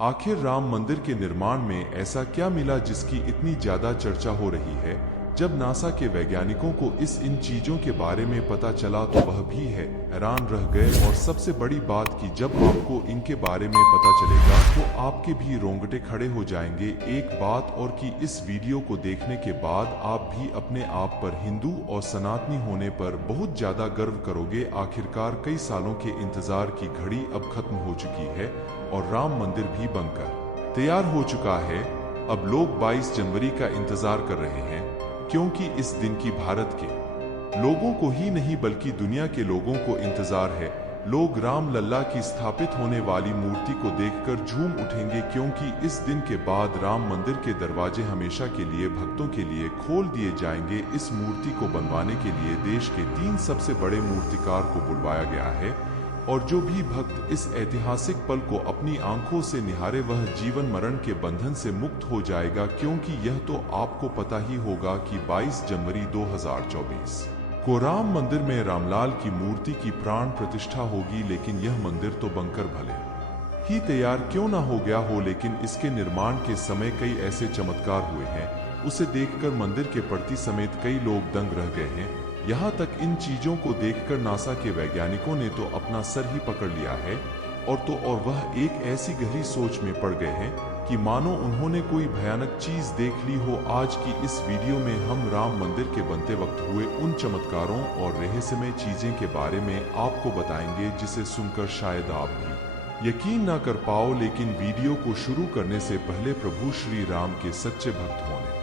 आखिर राम मंदिर के निर्माण में ऐसा क्या मिला जिसकी इतनी ज्यादा चर्चा हो रही है? जब नासा के वैज्ञानिकों को इन चीजों के बारे में पता चला तो वह भी हैरान रह गए। और सबसे बड़ी बात कि जब आपको इनके बारे में पता चलेगा तो आपके भी रोंगटे खड़े हो जाएंगे। एक बात और कि इस वीडियो को देखने के बाद आप भी अपने आप पर हिंदू और सनातनी होने पर बहुत ज्यादा गर्व करोगे। आखिरकार कई सालों के इंतजार की घड़ी अब खत्म हो चुकी है और राम मंदिर भी बनकर तैयार हो चुका है। अब लोग 22 जनवरी का इंतजार कर रहे हैं, क्योंकि इस दिन की भारत के लोगों को ही नहीं बल्कि दुनिया के लोगों को इंतजार है। लोग राम लल्ला की स्थापित होने वाली मूर्ति को देखकर झूम उठेंगे, क्योंकि इस दिन के बाद राम मंदिर के दरवाजे हमेशा के लिए भक्तों के लिए खोल दिए जाएंगे। इस मूर्ति को बनवाने के लिए देश के 3 सबसे बड़े मूर्तिकार को बुलवाया गया है और जो भी भक्त इस ऐतिहासिक पल को अपनी आंखों से निहारे वह जीवन मरण के बंधन से मुक्त हो जाएगा। क्योंकि यह तो आपको पता ही होगा कि 22 जनवरी 2024 को राम मंदिर में रामलाल की मूर्ति की प्राण प्रतिष्ठा होगी। लेकिन यह मंदिर तो बनकर भले ही तैयार क्यों ना हो गया हो, लेकिन इसके निर्माण के समय कई ऐसे चमत्कार हुए हैं, उसे देखकर मंदिर के प्रति समेत कई लोग दंग रह गए हैं। यहाँ तक इन चीजों को देखकर नासा के वैज्ञानिकों ने तो अपना सर ही पकड़ लिया है और वह एक ऐसी गहरी सोच में पड़ गए हैं कि मानो उन्होंने कोई भयानक चीज देख ली हो। आज की इस वीडियो में हम राम मंदिर के बनते वक्त हुए उन चमत्कारों और रहस्यमय चीजें के बारे में आपको बताएंगे जिसे सुनकर शायद आप भी यकीन ना कर पाओ। लेकिन वीडियो को शुरू करने से पहले प्रभु श्री राम के सच्चे भक्त होने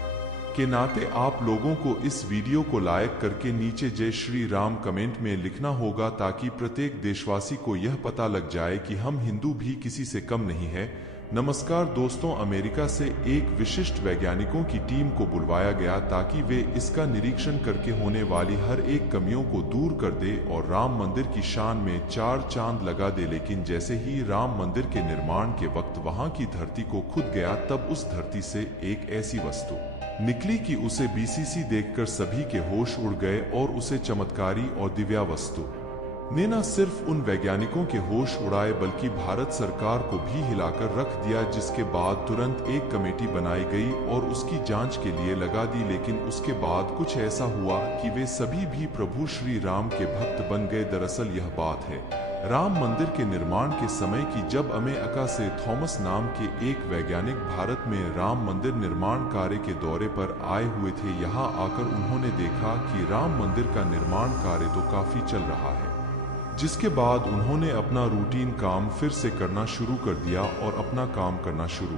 के नाते आप लोगों को इस वीडियो को लाइक करके नीचे जय श्री राम कमेंट में लिखना होगा, ताकि प्रत्येक देशवासी को यह पता लग जाए कि हम हिंदू भी किसी से कम नहीं है। नमस्कार दोस्तों, अमेरिका से एक विशिष्ट वैज्ञानिकों की टीम को बुलवाया गया ताकि वे इसका निरीक्षण करके होने वाली हर एक कमियों को दूर कर दे और राम मंदिर की शान में 4 चांद लगा दे। लेकिन जैसे ही राम मंदिर के निर्माण के वक्त वहां की धरती को खुद गया, तब उस धरती से एक ऐसी वस्तु निकली कि उसे बीसीसी देखकर सभी के होश उड़ गए और उसे चमत्कारी और दिव्या वस्तु ने न सिर्फ उन वैज्ञानिकों के होश उड़ाए बल्कि भारत सरकार को भी हिलाकर रख दिया। जिसके बाद तुरंत एक कमेटी बनाई गई और उसकी जांच के लिए लगा दी। लेकिन उसके बाद कुछ ऐसा हुआ कि वे सभी भी प्रभु श्री राम के भक्त बन गए। दरअसल यह बात है राम मंदिर के निर्माण के समय की, जब अमेरिका से थॉमस नाम के एक वैज्ञानिक भारत में राम मंदिर निर्माण कार्य के दौरे पर आए हुए थे। यहाँ आकर उन्होंने देखा कि राम मंदिर का निर्माण कार्य तो काफी चल रहा है, जिसके बाद उन्होंने अपना रूटीन काम फिर से करना शुरू कर दिया और अपना काम करना शुरू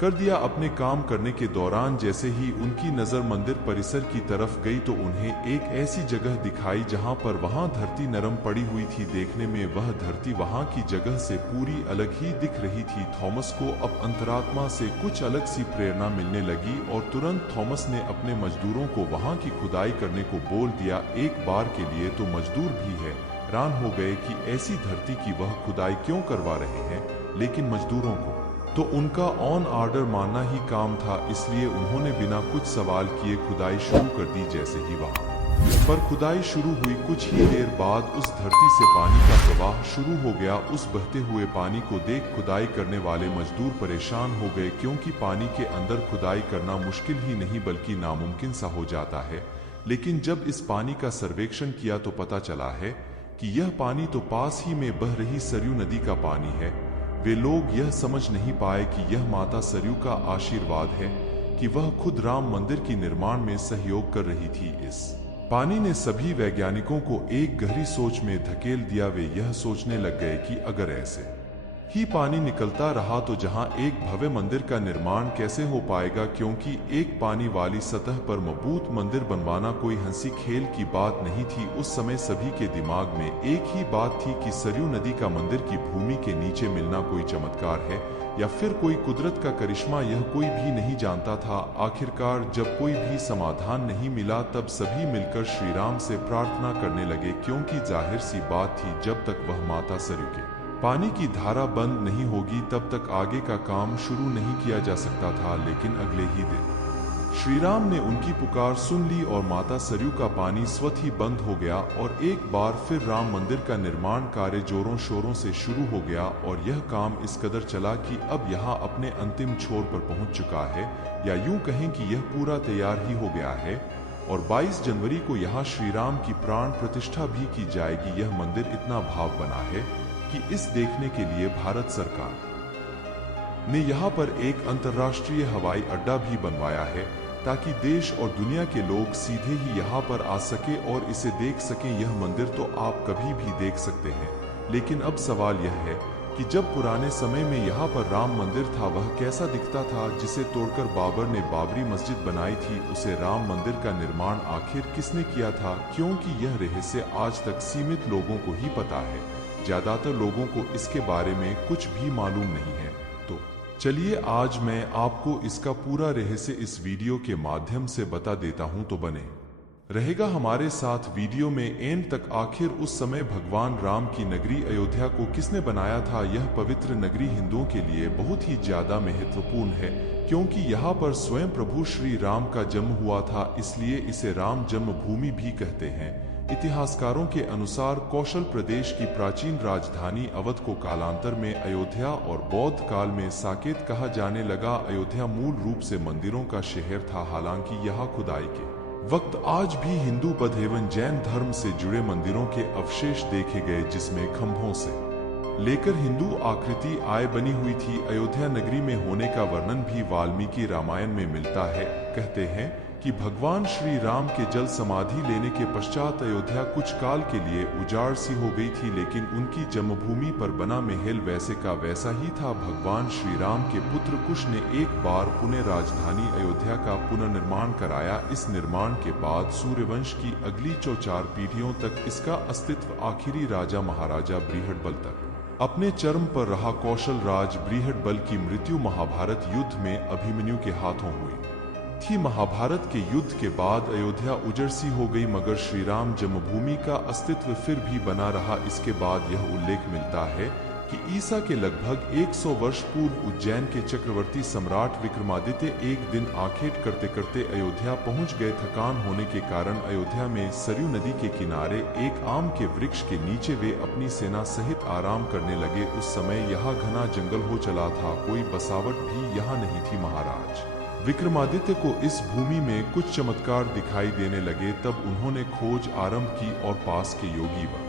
कर दिया। अपने काम करने के दौरान जैसे ही उनकी नजर मंदिर परिसर की तरफ गई तो उन्हें एक ऐसी जगह दिखाई जहां पर वहां धरती नरम पड़ी हुई थी। देखने में वह धरती वहां की जगह से पूरी अलग ही दिख रही थी। थॉमस को अब अंतरात्मा से कुछ अलग सी प्रेरणा मिलने लगी और तुरंत थॉमस ने अपने मजदूरों को वहां की खुदाई करने को बोल दिया। एक बार के लिए तो मजदूर भी हैरान हो गए कि ऐसी धरती की वह खुदाई क्यों करवा रहे हैं, लेकिन मजदूरों को तो उनका ऑन ऑर्डर मानना ही काम था, इसलिए उन्होंने बिना कुछ सवाल किए खुदाई शुरू कर दी। जैसे ही वहां पर खुदाई शुरू हुई, कुछ ही देर बाद उस धरती से पानी का प्रवाह शुरू हो गया। उस बहते हुए पानी को देख खुदाई करने वाले मजदूर परेशान हो गए, क्योंकि पानी के अंदर खुदाई करना मुश्किल ही नहीं बल्कि नामुमकिन सा हो जाता है। लेकिन जब इस पानी का सर्वेक्षण किया तो पता चला है कि यह पानी तो पास ही में बह रही सरयू नदी का पानी है। वे लोग यह समझ नहीं पाए कि यह माता सरयू का आशीर्वाद है कि वह खुद राम मंदिर की निर्माण में सहयोग कर रही थी। इस पानी ने सभी वैज्ञानिकों को एक गहरी सोच में धकेल दिया। वे यह सोचने लग गए कि अगर ऐसे ही पानी निकलता रहा तो जहां एक भव्य मंदिर का निर्माण कैसे हो पाएगा, क्योंकि एक पानी वाली सतह पर मजबूत मंदिर बनवाना कोई हंसी खेल की बात नहीं थी। उस समय सभी के दिमाग में एक ही बात थी कि सरयू नदी का मंदिर की भूमि के नीचे मिलना कोई चमत्कार है या फिर कोई कुदरत का करिश्मा, यह कोई भी नहीं जानता था। आखिरकार जब कोई भी समाधान नहीं मिला तब सभी मिलकर श्री राम से प्रार्थना करने लगे, क्योंकि जाहिर सी बात थी जब तक वह माता सरयू के पानी की धारा बंद नहीं होगी तब तक आगे का काम शुरू नहीं किया जा सकता था। लेकिन अगले ही दिन श्री राम ने उनकी पुकार सुन ली और माता सरयू का पानी स्वतः ही बंद हो गया और एक बार फिर राम मंदिर का निर्माण कार्य जोरों शोरों से शुरू हो गया और यह काम इस कदर चला कि अब यहाँ अपने अंतिम छोर पर पहुंच चुका है, या यूं कहें कि यह पूरा तैयार ही हो गया है। और 22 जनवरी को यहाँ श्री राम की प्राण प्रतिष्ठा भी की जाएगी। यह मंदिर इतना भाव बना है कि इस देखने के लिए भारत सरकार ने यहाँ पर एक अंतर्राष्ट्रीय हवाई अड्डा भी बनवाया है ताकि देश और दुनिया के लोग सीधे ही यहाँ पर आ सके और इसे देख सकें। यह मंदिर तो आप कभी भी देख सकते हैं, लेकिन अब सवाल यह है कि जब पुराने समय में यहाँ पर राम मंदिर था वह कैसा दिखता था, जिसे तोड़कर बाबर ने बाबरी मस्जिद बनाई थी। उसे राम मंदिर का निर्माण आखिर किसने किया था, क्योंकि यह रहस्य आज तक सीमित लोगों को ही पता है। ज्यादातर लोगों को इसके बारे में कुछ भी मालूम नहीं है। तो चलिए आज मैं आपको इसका पूरा रहस्य इस वीडियो के माध्यम से बता देता हूं, तो बने रहेगा हमारे साथ वीडियो में एंड तक। आखिर उस समय भगवान राम की नगरी अयोध्या को किसने बनाया था? यह पवित्र नगरी हिंदुओं के लिए बहुत ही ज्यादा महत्वपूर्ण है, क्योंकि यहाँ पर स्वयं प्रभु श्री राम का जन्म हुआ था, इसलिए इसे राम जन्मभूमि भी कहते हैं। इतिहासकारों के अनुसार कौशल प्रदेश की प्राचीन राजधानी अवध को कालांतर में अयोध्या और बौद्ध काल में साकेत कहा जाने लगा। अयोध्या मूल रूप से मंदिरों का शहर था, हालांकि यहाँ खुदाई के वक्त आज भी हिंदू बौद्ध एवं जैन धर्म से जुड़े मंदिरों के अवशेष देखे गए, जिसमें खंभों से लेकर हिंदू आकृति आय बनी हुई थी। अयोध्या नगरी में होने का वर्णन भी वाल्मीकि रामायण में मिलता है। कहते हैं कि भगवान श्री राम के जल समाधि लेने के पश्चात अयोध्या कुछ काल के लिए उजाड़ सी हो गई थी, लेकिन उनकी जन्मभूमि पर बना महल वैसे का वैसा ही था। भगवान श्री राम के पुत्र कुश ने एक बार पुनः राजधानी अयोध्या का पुनर्निर्माण कराया। इस निर्माण के बाद सूर्यवंश की अगली 4 पीढ़ियों तक इसका अस्तित्व आखिरी राजा महाराजा बृहदबल तक अपने चरम पर रहा। कौशल राज बृहदबल की मृत्यु महाभारत युद्ध में अभिमन्यु के हाथों हुई थी। महाभारत के युद्ध के बाद अयोध्या उजड़ सी हो गई, मगर श्री राम जन्मभूमि का अस्तित्व फिर भी बना रहा। इसके बाद यह उल्लेख मिलता है कि ईसा के लगभग 100 वर्ष पूर्व उज्जैन के चक्रवर्ती सम्राट विक्रमादित्य एक दिन आखेट करते करते अयोध्या पहुंच गए। थकान होने के कारण अयोध्या में सरयू नदी के किनारे एक आम के वृक्ष के नीचे वे अपनी सेना सहित आराम करने लगे। उस समय यहाँ घना जंगल हो चला था, कोई बसावट भी यहाँ नहीं थी। महाराज विक्रमादित्य को इस भूमि में कुछ चमत्कार दिखाई देने लगे। तब उन्होंने खोज आरंभ की और पास के योगी व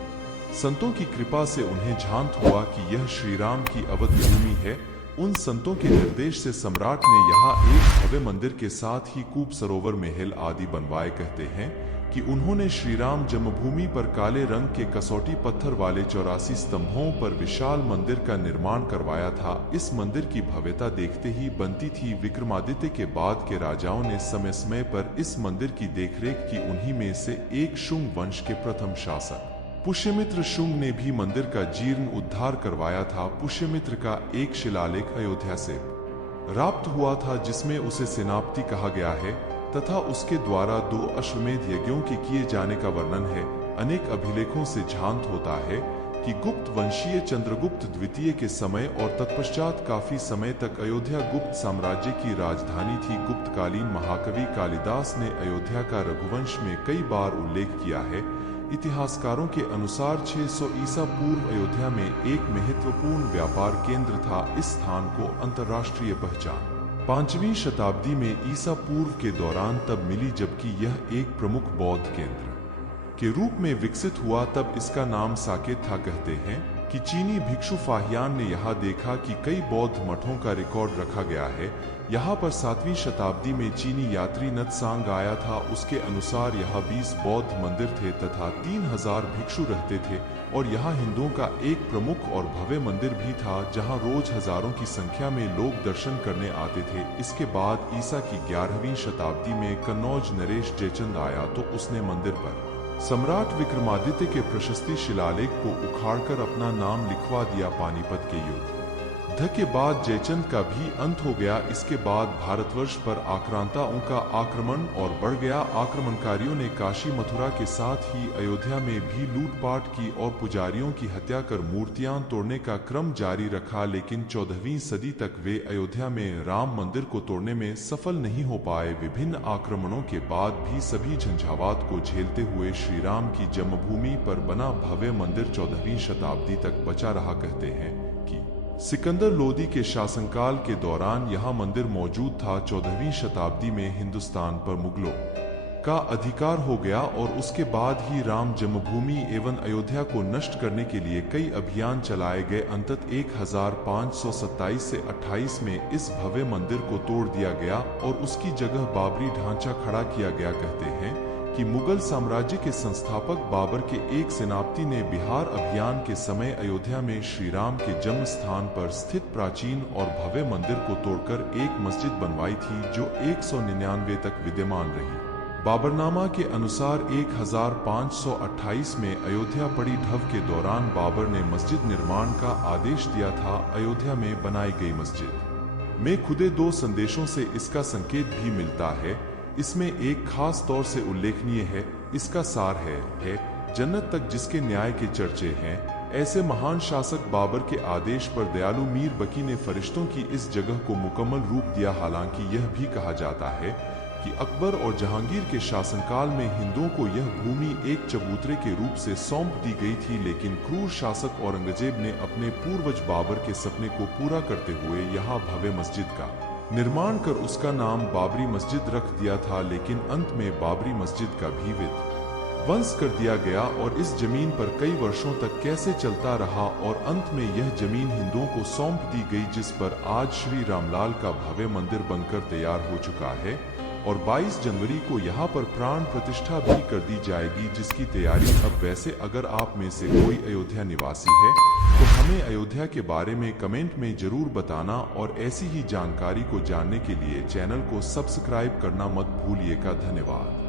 संतों की कृपा से उन्हें झांत हुआ कि यह श्री राम की अवध भूमि है। उन संतों के निर्देश से सम्राट ने यहाँ एक भव्य मंदिर के साथ ही कूप, सरोवर, महल आदि बनवाए। कहते हैं कि उन्होंने श्री राम जन्मभूमि पर काले रंग के कसौटी पत्थर वाले 84 स्तंभों पर विशाल मंदिर का निर्माण करवाया था। इस मंदिर की भव्यता देखते ही बनती थी। विक्रमादित्य के बाद के राजाओं ने समय समय पर इस मंदिर की देखरेख की। उन्हीं में से एक शुंग वंश के प्रथम शासक पुष्यमित्र शुंग ने भी मंदिर का जीर्ण उद्धार करवाया था। पुष्यमित्र का एक शिलालेख अयोध्या से प्राप्त हुआ था, जिसमें उसे सेनापति कहा गया है तथा उसके द्वारा 2 अश्वमेध यज्ञों के किए जाने का वर्णन है। अनेक अभिलेखों से झांत होता है कि गुप्त वंशीय चंद्रगुप्त द्वितीय के समय और तत्पश्चात काफी समय तक अयोध्या गुप्त साम्राज्य की राजधानी थी। गुप्तकालीन महाकवि कालिदास ने अयोध्या का रघुवंश में कई बार उल्लेख किया है। इतिहासकारों के अनुसार 600 ईसा पूर्व अयोध्या में एक महत्वपूर्ण व्यापार केंद्र था। इस स्थान को अंतर्राष्ट्रीय पहचान 5वीं शताब्दी में ईसा पूर्व के दौरान तब मिली, जबकि यह एक प्रमुख बौद्ध केंद्र के रूप में विकसित हुआ तब इसका नाम साकेत था। कहते हैं कि चीनी भिक्षु फाहियान ने यहाँ देखा कि कई बौद्ध मठों का रिकॉर्ड रखा गया है। यहाँ पर 7वीं शताब्दी में चीनी यात्री नत्सांग आया था। उसके अनुसार यहाँ 20 बौद्ध मंदिर थे तथा 3000 भिक्षु रहते थे और यहाँ हिंदुओं का एक प्रमुख और भव्य मंदिर भी था, जहाँ रोज हजारों की संख्या में लोग दर्शन करने आते थे। इसके बाद ईसा की 11वीं शताब्दी में कन्नौज नरेश जयचंद आया तो उसने मंदिर पर सम्राट विक्रमादित्य के प्रशस्ति शिलालेख को उखाड़कर अपना नाम लिखवा दिया। पानीपत के युद्ध युद्ध के बाद जयचंद का भी अंत हो गया। इसके बाद भारतवर्ष पर आक्रांताओं का आक्रमण और बढ़ गया। आक्रमणकारियों ने काशी मथुरा के साथ ही अयोध्या में भी लूटपाट की और पुजारियों की हत्या कर मूर्तियां तोड़ने का क्रम जारी रखा। लेकिन 14वीं सदी तक वे अयोध्या में राम मंदिर को तोड़ने में सफल नहीं हो पाए। विभिन्न आक्रमणों के बाद भी सभी झंझावात को झेलते हुए श्री राम की जन्मभूमि पर बना भव्य मंदिर 14वीं शताब्दी तक बचा रहा। कहते हैं कि सिकंदर लोदी के शासनकाल के दौरान यह मंदिर मौजूद था। 14वीं शताब्दी में हिंदुस्तान पर मुगलों का अधिकार हो गया और उसके बाद ही राम जन्मभूमि एवं अयोध्या को नष्ट करने के लिए कई अभियान चलाए गए। अंततः 1527 से 28 में इस भव्य मंदिर को तोड़ दिया गया और उसकी जगह बाबरी ढांचा खड़ा किया गया। कहते हैं कि मुगल साम्राज्य के संस्थापक बाबर के एक सेनापति ने बिहार अभियान के समय अयोध्या में श्री राम के जन्म स्थान पर स्थित प्राचीन और भव्य मंदिर को तोड़कर एक मस्जिद बनवाई थी जो 199 तक विद्यमान रही। बाबरनामा के अनुसार 1528 में अयोध्या पड़ी ढव के दौरान बाबर ने मस्जिद निर्माण का आदेश दिया था। अयोध्या में बनाई गई मस्जिद में खुदे 2 संदेशों से इसका संकेत भी मिलता है। इसमें एक खास तौर से उल्लेखनीय है। इसका सार है जन्नत तक जिसके न्याय के चर्चे हैं। ऐसे महान शासक बाबर के आदेश पर दयालु मीर बकी ने फरिश्तों की इस जगह को मुकम्मल रूप दिया। हालांकि यह भी कहा जाता है कि अकबर और जहांगीर के शासनकाल में हिंदुओं को यह भूमि एक चबूतरे के रूप से सौंप दी गई थी। लेकिन क्रूर शासक औरंगजेब ने अपने पूर्वज बाबर के सपने को पूरा करते हुए यहाँ भव्य मस्जिद का निर्माण कर उसका नाम बाबरी मस्जिद रख दिया था। लेकिन अंत में बाबरी मस्जिद का भी विध्वंस कर दिया गया और इस जमीन पर कई वर्षों तक कैसे चलता रहा और अंत में यह जमीन हिंदुओं को सौंप दी गई, जिस पर आज श्री रामलाल का भव्य मंदिर बनकर तैयार हो चुका है। और 22 जनवरी को यहाँ पर प्राण प्रतिष्ठा भी कर दी जाएगी, जिसकी तैयारी अब। वैसे अगर आप में से कोई अयोध्या निवासी है तो हमें अयोध्या के बारे में कमेंट में जरूर बताना और ऐसी ही जानकारी को जानने के लिए चैनल को सब्सक्राइब करना मत भूलिएगा। धन्यवाद।